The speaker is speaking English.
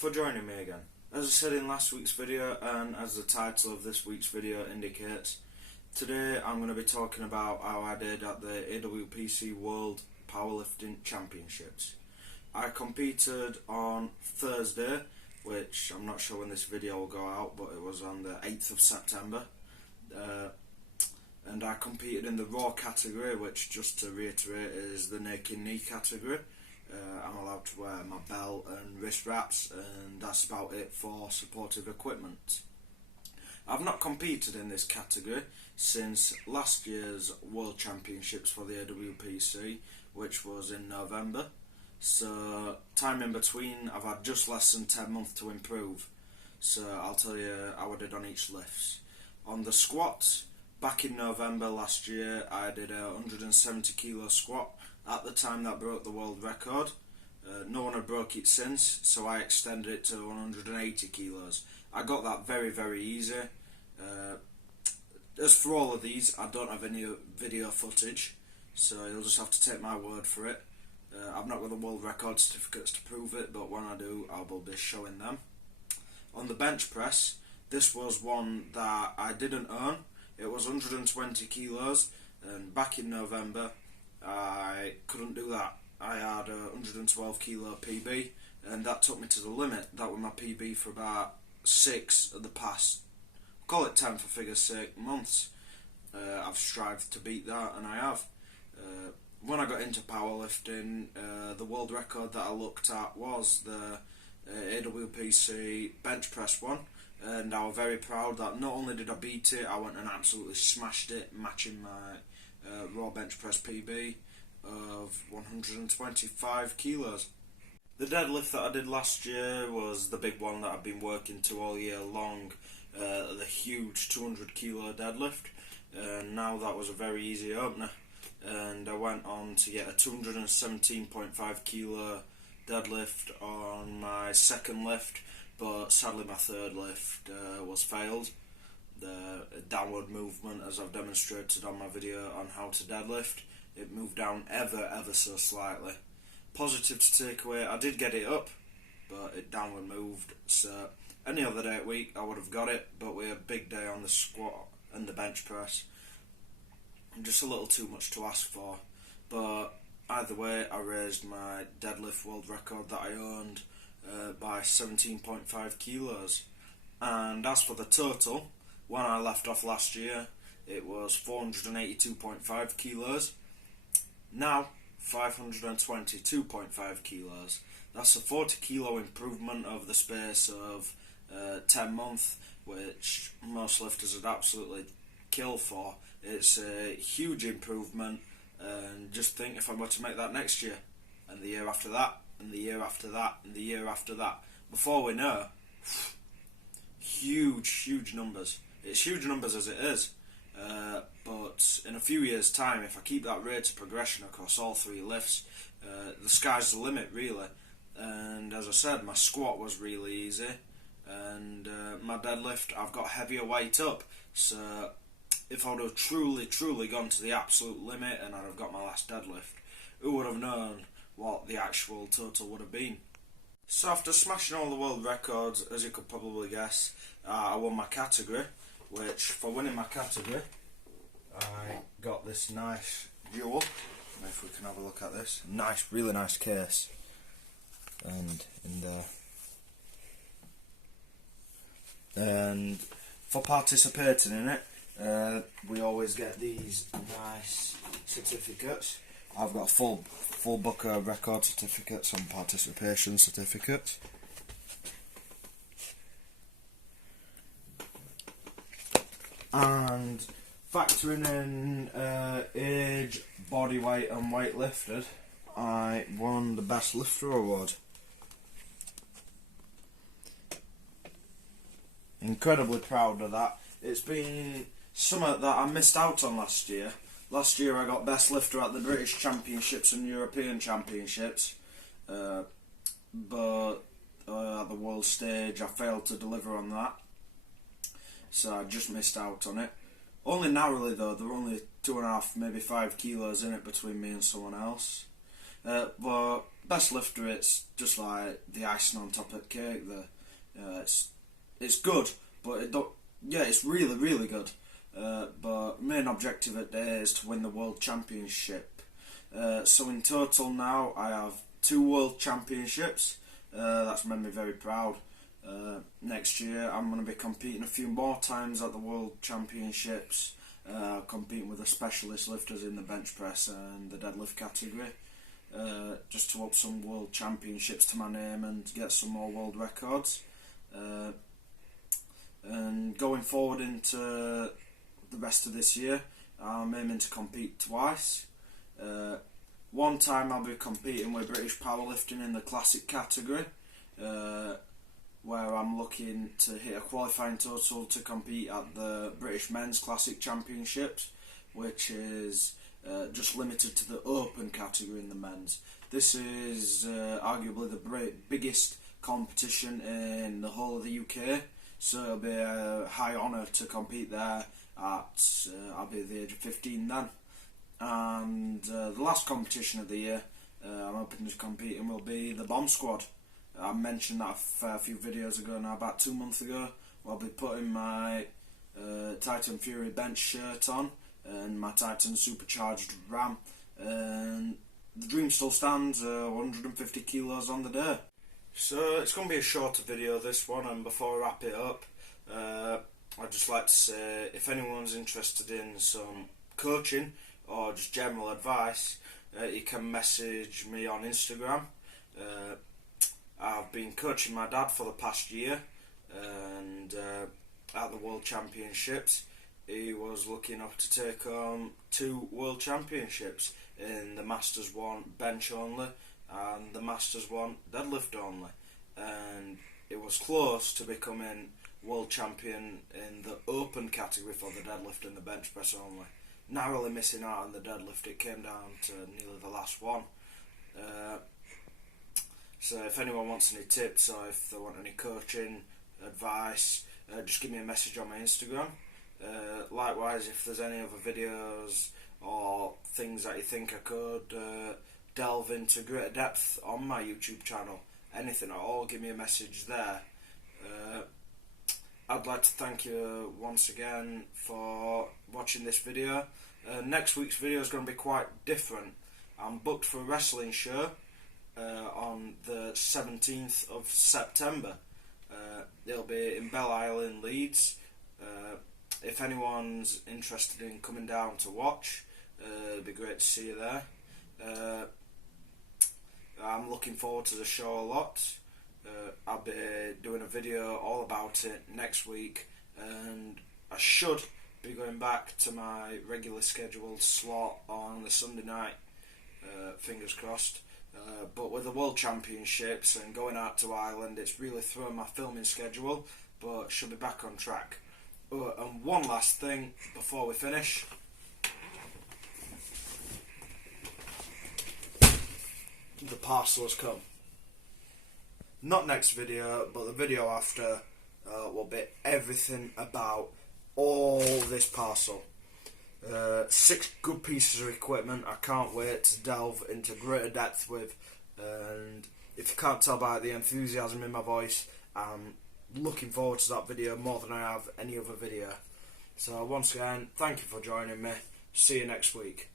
for joining me again. As I said in last week's video, and as the title of this week's video indicates, today I'm going to be talking about how I did at the AWPC World Powerlifting Championships. I competed on Thursday, which I'm not sure when this video will go out, but it was on the 8th of September. And I competed in the raw category, which, just to reiterate, is the naked knee category. I'm allowed to wear my belt and wrist wraps, and that's about it for supportive equipment. I've not competed in this category since last year's World Championships for the AWPC, which was in November. So, time in between, I've had just less than 10 months to improve. So, I'll tell you how I did on each lift. On the squats, back in November last year, I did a 170 kilo squat. At the time, that broke the world record. No one had broke it since, so I extended it to 180 kilos. I got that very, very easy. As for all of these, I don't have any video footage, so you'll just have to take my word for it. I've not got the world record certificates to prove it, but when I do, I will be showing them. On the bench press, this was one that I didn't earn. It was 120 kilos, and back in November, I couldn't do that. I had a 112 kilo PB, and that took me to the limit. That was my PB for about 6 of the past, call it 10 for figure's sake, months. I've strived to beat that, and I have. When I got into powerlifting, the world record that I looked at was the AWPC bench press one, and I was very proud that not only did I beat it, I went and absolutely smashed it, matching my raw bench press PB of 125 kilos. The deadlift that I did last year was the big one that I've been working to all year long, the huge 200 kilo deadlift, and now that was a very easy opener, and I went on to get a 217.5 kilo deadlift on my second lift, but sadly my third lift was failed. The downward movement, as I've demonstrated on my video on how to deadlift, it moved down ever so slightly. Positive to take away, I did get it up, but it downward moved, so any other day of the week I would have got it, but we had a big day on the squat and the bench press. Just a little too much to ask for, but either way I raised my deadlift world record that I earned by 17.5 kilos. And as for the total, when I left off last year, it was 482.5 kilos. Now, 522.5 kilos. That's a 40 kilo improvement over the space of 10 months, which most lifters would absolutely kill for. It's a huge improvement, and just think if I'm going to make that next year, and the year after that, and the year after that, and the year after that. Before we know, huge numbers. It's huge numbers as it is, but in a few years' time, if I keep that rate of progression across all 3 lifts, the sky's the limit, really. And as I said, my squat was really easy, and my deadlift, I've got heavier weight up, so if I would have truly gone to the absolute limit and I'd have got my last deadlift, who would have known what the actual total would have been? So after smashing all the world records, as you could probably guess, I won my category, which, for winning my category, I got this nice jewel. If we can have a look at this. Nice, really nice case. And in there. And for participating in it, we always get these nice certificates. I've got a full book of record certificates and participation certificates. And factoring in age, body weight and weight lifted, I won the Best Lifter Award. Incredibly proud of that. It's been something that I missed out on last year. Last year I got Best Lifter at the British Championships and European Championships, but at the world stage I failed to deliver on that, so I just missed out on it. Only narrowly though, there were only 2.5, maybe 5 kilos in it between me and someone else. But best lifter, it's just like the icing on top of the cake. It's good, but it's really really good. But main objective at day is to win the World Championship. So in total now I have 2 World Championships. That's made me very proud. Next year I'm going to be competing a few more times at the World Championships, competing with the specialist lifters in the bench press and the deadlift category, just to up some World Championships to my name and get some more world records. And going forward into the rest of this year, I'm aiming to compete twice. One time I'll be competing with British powerlifting in the classic category, where I'm looking to hit a qualifying total to compete at the British Men's Classic Championships, which is just limited to the open category in the men's. This is arguably the biggest competition in the whole of the UK, so it'll be a high honour to compete there at, I'll be at the age of 15 then. And the last competition of the year I'm hoping to compete in will be the Bomb Squad. I mentioned that a few videos ago now, about 2 months ago. I'll be putting my Titan Fury bench shirt on and my Titan Supercharged RAM, and the dream still stands, 150 kilos on the day. So it's going to be a shorter video, this one, and before I wrap it up, I'd just like to say, if anyone's interested in some coaching or just general advice, you can message me on Instagram. I've been coaching my dad for the past year, and at the World Championships he was lucky enough to take home 2 World Championships in the Masters 1 bench only and the Masters 1 deadlift only, and it was close to becoming world champion in the open category for the deadlift and the bench press only. Narrowly missing out on the deadlift, it came down to nearly the last one. So if anyone wants any tips or if they want any coaching advice, just give me a message on my Instagram. Likewise, if there's any other videos or things that you think I could delve into greater depth on my YouTube channel, anything at all, give me a message there. I'd like to thank you once again for watching this video. Next week's video is going to be quite different. I'm booked for a wrestling show on the 17th of September. It'll be in Belle Isle in Leeds. If anyone's interested in coming down to watch, it'd be great to see you there. I'm looking forward to the show a lot. I'll be doing a video all about it next week, and I should be going back to my regular scheduled slot on the Sunday night, fingers crossed. But with the World Championships and going out to Ireland, it's really thrown my filming schedule, but should be back on track. And one last thing before we finish. The parcel has come. Not next video, but the video after will be everything about all this parcel. 6 good pieces of equipment I can't wait to delve into greater depth with, and if you can't tell by the enthusiasm in my voice, I'm looking forward to that video more than I have any other video. So once again, thank you for joining me. See you next week.